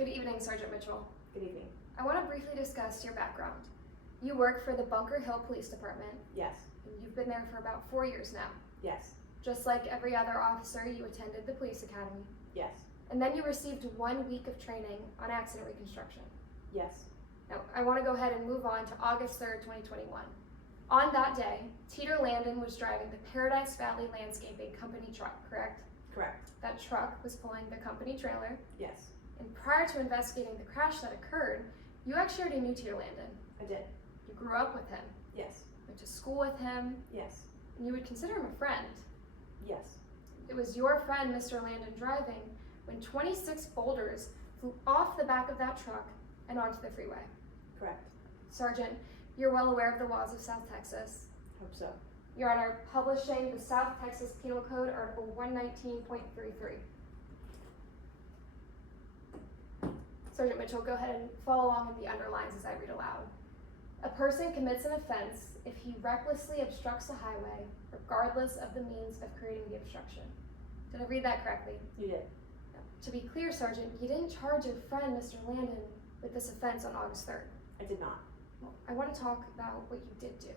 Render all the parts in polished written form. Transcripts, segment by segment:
Good evening, Sergeant Mitchell. Good evening. I want to briefly discuss your background. You work for the Bunker Hill Police Department, Yes. and you've been there for about 4 years now. Yes. Just like every other officer, you attended the police academy, Yes. and then you received 1 week of training on accident reconstruction. Yes. Now, I want to go ahead and move on to August 3rd, 2021. On that day, Teeter Landon was driving the Paradise Valley Landscaping Company truck, correct? Correct. That truck was pulling the company trailer, Yes. and prior to investigating the crash that occurred, you actually already knew Teeter Landon. I did. You grew up with him, Yes. went to school with him, Yes. and you would consider him a friend. Yes. It was your friend, Mr. Landon, driving when 26 boulders flew off the back of that truck and onto the freeway. Correct. Sergeant, you're well aware of the laws of South Texas. Hope so. Your Honor, publishing the South Texas Penal Code, Article 119.33. Sergeant Mitchell, go ahead and follow along with the underlines as I read aloud. A person commits an offense if he recklessly obstructs a highway, regardless of the means of creating the obstruction. Did I read that correctly? You did. Now, to be clear, Sergeant, you didn't charge your friend, Mr. Landon, with this offense on August 3rd. I did not. Well, I want to talk about what you did do.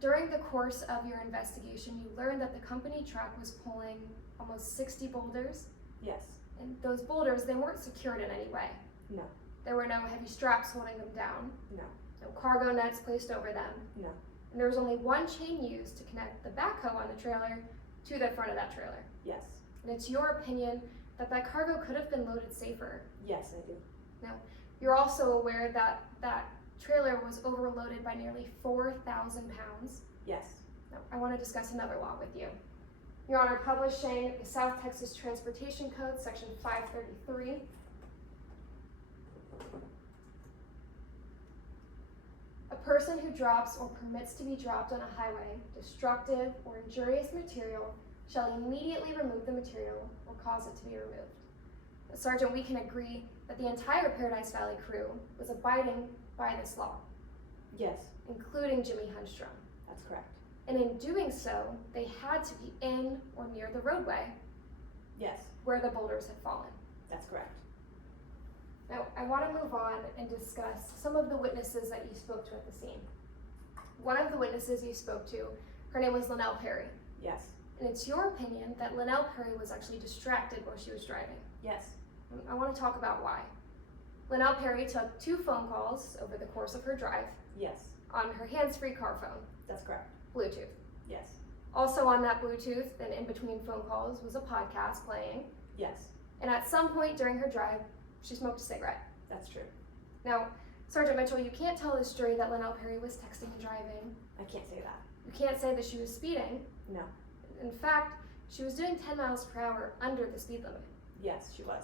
During the course of your investigation, you learned that the company truck was pulling almost 60 boulders, Yes. and those boulders, they weren't secured in any way. No. There were no heavy straps holding them down, No. no cargo nets placed over them, No. and there was only one chain used to connect the backhoe on the trailer to the front of that trailer. Yes. And it's your opinion that that cargo could have been loaded safer. Yes, I do. Now, you're also aware that that trailer was overloaded by nearly 4,000 pounds. Yes. Now, I want to discuss another law with you. Your Honor, publishing the South Texas Transportation Code, Section 533. A person who drops or permits to be dropped on a highway destructive or injurious material shall immediately remove the material or cause it to be removed. Sergeant, we can agree that the entire Paradise Valley crew was abiding by this law, Yes. including Jimmy Hunstrom. That's correct. And in doing so, they had to be in or near the roadway Yes. where the boulders had fallen. That's correct. Now, I want to move on and discuss some of the witnesses that you spoke to at the scene. One of the witnesses you spoke to, her name was Linnell Perry. Yes. And it's your opinion that Linnell Perry was actually distracted while she was driving. Yes. I want to talk about why. Linnell Perry took 2 phone calls over the course of her drive Yes. on her hands-free car phone, That's correct. Bluetooth. Yes. Also on that Bluetooth and in between phone calls was a podcast playing. Yes. And at some point during her drive, she smoked a cigarette. That's true. Now, Sergeant Mitchell, you can't tell this jury that Linnell Perry was texting and driving. I can't say that. You can't say that she was speeding. No. In fact, she was doing 10 miles per hour under the speed limit. Yes, she was.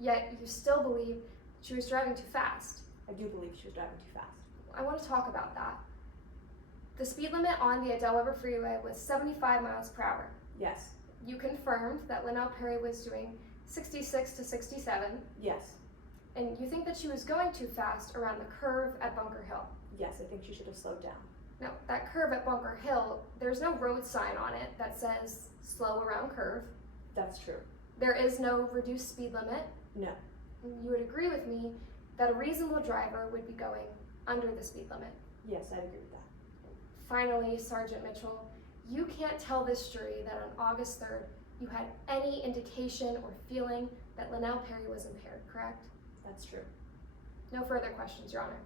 Yet you still believe she was driving too fast. I do believe she was driving too fast. I want to talk about that. The speed limit on the Adele Weber Freeway was 75 miles per hour. Yes. You confirmed that Linnell Perry was doing 66 to 67, Yes. and you think that she was going too fast around the curve at Bunker Hill. Yes, I think she should have slowed down. Now, that curve at Bunker Hill, there's no road sign on it that says slow around curve. That's true. There is no reduced speed limit. No. And you would agree with me that a reasonable driver would be going under the speed limit. Yes, I agree with that. Finally, Sergeant Mitchell, you can't tell this jury that on August 3rd, you had any indication or feeling that Linnell Perry was impaired, correct? That's true. No further questions, Your Honor.